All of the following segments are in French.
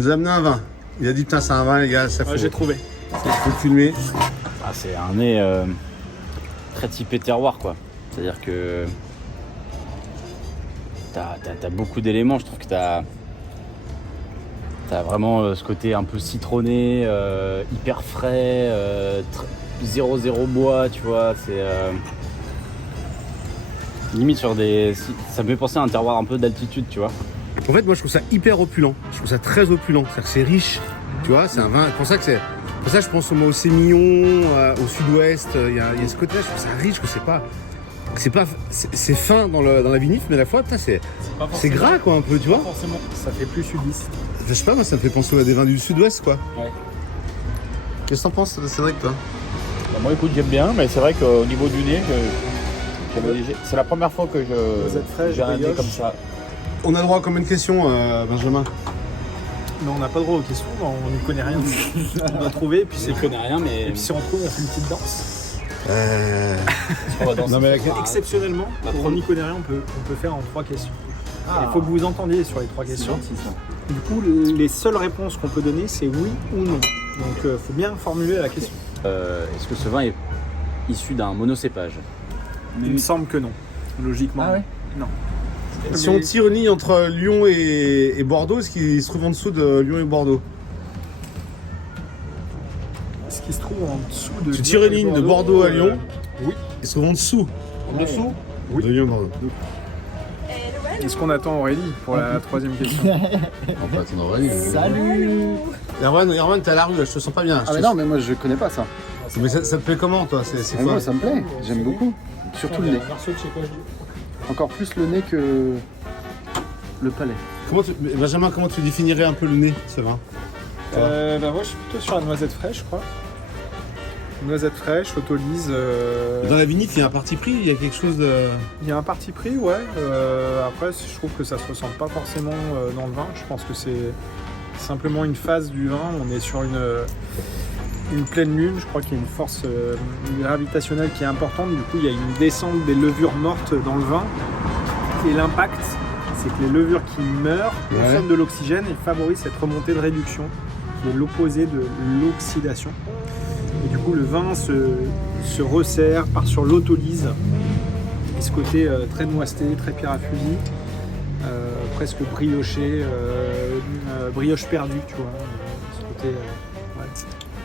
nous a amené un vin. Il a dit putain c'est un vin les gars, ça faut, J'ai trouvé. faut le filmer. Ah, c'est un nez très typé terroir quoi. C'est-à-dire que t'as beaucoup d'éléments. Je trouve que t'as vraiment ce côté un peu citronné, hyper frais, 0,0 bois, tu vois. C'est limite sur des. Ça me fait penser à un terroir un peu d'altitude, tu vois. En fait moi je trouve ça hyper opulent. Je trouve ça très opulent. C'est-à-dire que c'est riche. Tu vois, c'est un vin. Pour ça que c'est. Pour ça je pense au Sémillon, au sud-ouest. Il y a ce côté-là. Je trouve ça riche. Que c'est fin dans la vinif, mais à la fois putain, c'est gras quoi un peu, tu vois. Forcément, ça fait plus sudiste. Je sais pas, moi ça me fait penser à des vins du sud-ouest quoi. Ouais. Qu'est-ce que t'en penses, Cédric, toi? Bah, moi écoute, j'aime bien, mais c'est vrai qu'au niveau du nez, c'est la première fois que Vous êtes frais, j'ai un nez brioche. comme ça. On a droit à combien de questions, Benjamin? Non, on n'a pas le droit aux questions, on n'y connaît rien. On doit trouver, et puis Je connais rien, mais. Et puis si on trouve, on fait une petite danse. Non mais Exceptionnellement, pour on n'y connaît rien, on peut faire en 3 questions. Il faut que vous entendiez sur les 3 questions. Du coup, les seules réponses qu'on peut donner, c'est oui ou non. Donc, faut bien formuler la question. Est-ce que ce vin est issu d'un monocépage? Il me semble que non, logiquement. Ah ouais? Non. si on tire une ligne entre Lyon et Bordeaux, est-ce qu'il se trouve en dessous de Lyon et Bordeaux? Ce qui se trouve en dessous de. Tu tires une ligne de Bordeaux à Lyon, oui. il se trouve en dessous. En dessous. Oui. De Lyon et Bordeaux. Est-ce qu'on attend Aurélie pour la 3e question? On peut attendre Aurélie. Salut. Erwan, t'es à la rue, là, je te sens pas bien. Ah mais non, mais moi je connais pas ça. Mais ça te plaît comment toi? C'est Mais quoi? moi ça me plaît, j'aime beaucoup. Surtout le nez. Encore plus le nez que le palais. Benjamin, comment tu définirais un peu le nez, ce vin? Moi je suis plutôt sur la noisette fraîche, je crois. Noisette fraîche, autolyse. Dans la vinif, il y a un parti pris, il y a quelque chose de... Il y a un parti pris, ouais. Après, je trouve que ça se ressent pas forcément dans le vin. Je pense que c'est simplement une phase du vin. On est sur une pleine lune. Je crois qu'il y a une force gravitationnelle qui est importante. Du coup, il y a une descente des levures mortes dans le vin. Et l'impact, c'est que les levures qui meurent consomment de l'oxygène et favorisent cette remontée de réduction, qui est l'opposé de l'oxydation. Et du coup, le vin se resserre, part sur l'autolyse. Et ce côté très noiseté, très pierre à fusil, presque brioché, brioche perdue, tu vois. Ce côté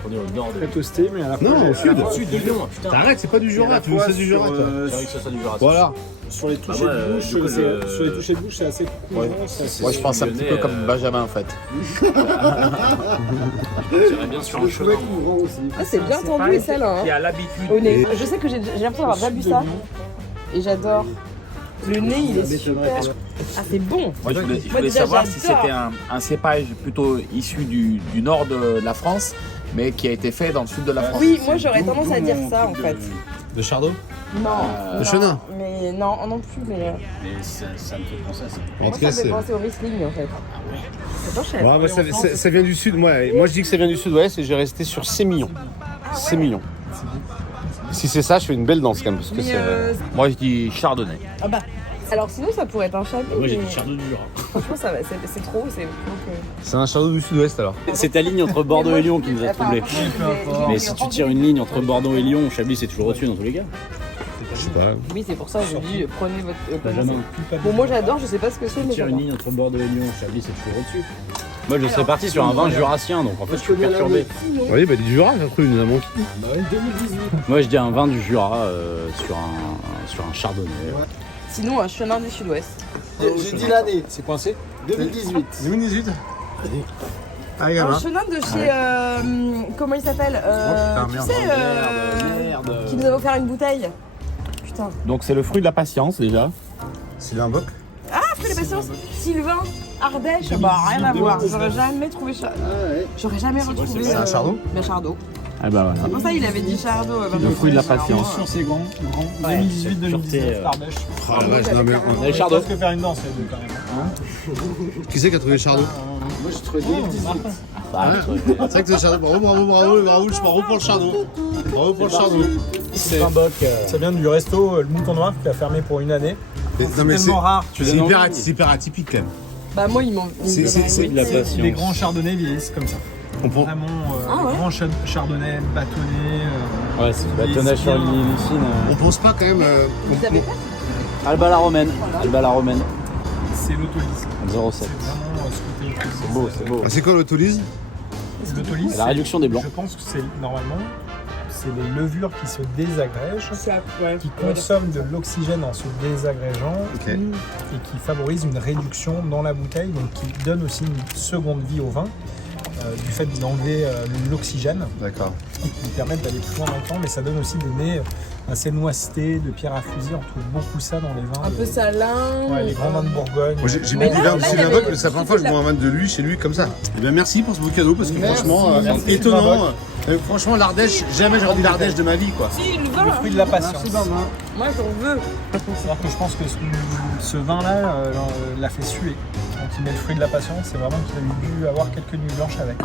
On est au nord de très toasté, mais à la fois. Non, au sud. Au sud de Lyon, putain. T'arrêtes, c'est pas du Jura, tu veux que c'est du Jura, toi. C'est vrai que ce soit du Jura. Voilà. Sur les touchées Ah ouais, de bouche, du coup, sur les touchées de bouche, c'est assez courant. Moi je pense un petit peu comme Benjamin en fait. J'irais bien sur un chemin. Ah, c'est bien tendu celle-là. Qui a l'habitude. Au nez. Je sais que j'ai l'impression d'avoir déjà bu ça. Et j'adore. Le nez, il est super. Ah, c'est bon. Moi je voulais déjà, savoir si j'adore. c'était un cépage plutôt issu du nord de la France, mais qui a été fait dans le sud de la France. Oui, moi j'aurais tendance à dire ça en fait. De Chardot? Non. De Chenin? Mais non non plus. Mais Mais ça me fait penser à ça. En moi tout ça cas, me fait c'est... penser au Riesling en fait. C'est pas cher. Ouais, bah, ça vient du sud, moi je dis que ça vient du sud-ouest et j'ai resté sur Sémillon. Sémillon. Si c'est ça, je fais une belle danse quand même. Parce que Mais, c'est... Moi je dis chardonnay. Ah bah. Alors sinon ça pourrait être un chablis. Moi j'ai mais dit Chardot du Jura. franchement ça va, c'est trop, c'est c'est un Chardot du sud-ouest alors. C'est ta ligne entre Bordeaux et Lyon qui nous a troublés. Mais si tu tires une ligne entre Bordeaux et Lyon, Chablis c'est toujours au-dessus dans tous les cas. Je sais pas. Oui, c'est pour ça que je dis prenez votre. Benjamin, Bon, moi j'adore, je sais pas ce que c'est, tu mais tires une j'adore. ligne entre Bordeaux et Lyon, Chablis c'est toujours au-dessus. Moi je serais parti sur un vin jurassien, donc en fait je suis perturbé. Oui, bah du Jura, j'ai trouvé une amont. Moi je dis un vin du Jura sur un chardonnay. Sinon, un chenin du sud-ouest. J'ai dit l'année, C'est coincé. 2018. 2018. Allez, Un gamin. chenin de chez. Comment il s'appelle putain, tu merde. sais, Merde. qui nous avait offert une bouteille. Putain. Donc c'est le fruit de la patience déjà. Sylvain Bock. Ah, fais la patience. Sylvain, Ardèche. Bah, rien à voir. J'aurais jamais trouvé ça. J'aurais jamais retrouvé. C'est un Chardot Mais Chardot. Ah bah voilà. C'est pour ça qu'il avait dit Chardot. Le fruit de la patience. Sur ces grands. Ouais, 2018-2019, Ardèche. Oh la vache, non mais... Allez, Chardot. Presque faire une danse, les deux quand même. Qui c'est qui a trouvé Chardot? Moi j'ai trouvé 2018. C'est vrai que c'est Chardot. Bravo, je bravo pour le Chardot. Bravo pour le Chardot. C'est un boc. Ça vient du resto Le Mouton Noir qui a fermé pour une année. Non mais c'est tellement rare. c'est hyper atypique quand même. Bah moi, il m'en... fruit de la passion. Les grands chardonnays vieillissent comme ça. On prend. Vraiment, Ah ouais. les grands chardonnays bâtonnés. Ouais, c'est le bâtonnage sur l'illicine. On pense pas quand même. Vous avez pas Alba la romaine. Alba la romaine. C'est l'autolyse. 0,7. C'est vraiment ce côté autolyse. C'est beau, c'est beau. C'est quoi l'autolyse? L'autolyse, La réduction des blancs. Je pense que c'est normalement, c'est les levures qui se désagrègent, ouais. qui consomment de l'oxygène en se désagrégeant Ok. et qui favorisent une réduction dans la bouteille, donc qui donne aussi une seconde vie au vin, du fait d'enlever l'oxygène D'accord. et qui permettent d'aller plus loin dans le temps, mais ça donne aussi des nez assez noissetés, de pierre à fusil, on trouve beaucoup ça dans les vins. Un peu salin. Ouais, les grands vins de Bourgogne. Moi, j'ai Mais bu des là, verres de là, Sylvain il y Bock, avait- mais c'est la première fois que je bois un vin de lui chez lui comme ça. Eh bien, merci pour ce beau cadeau parce que Merci, franchement, merci, Sylvain étonnant. Bock. Franchement, l'Ardèche, jamais j'aurais dit l'Ardèche de ma vie, quoi. Si, le Le vin. fruit de la patience. Moi, j'en veux. C'est-à-dire que je pense que ce vin-là l'a fait suer. Quand il met le fruit de la patience, c'est vraiment qu'il a dû avoir quelques nuits blanches avec.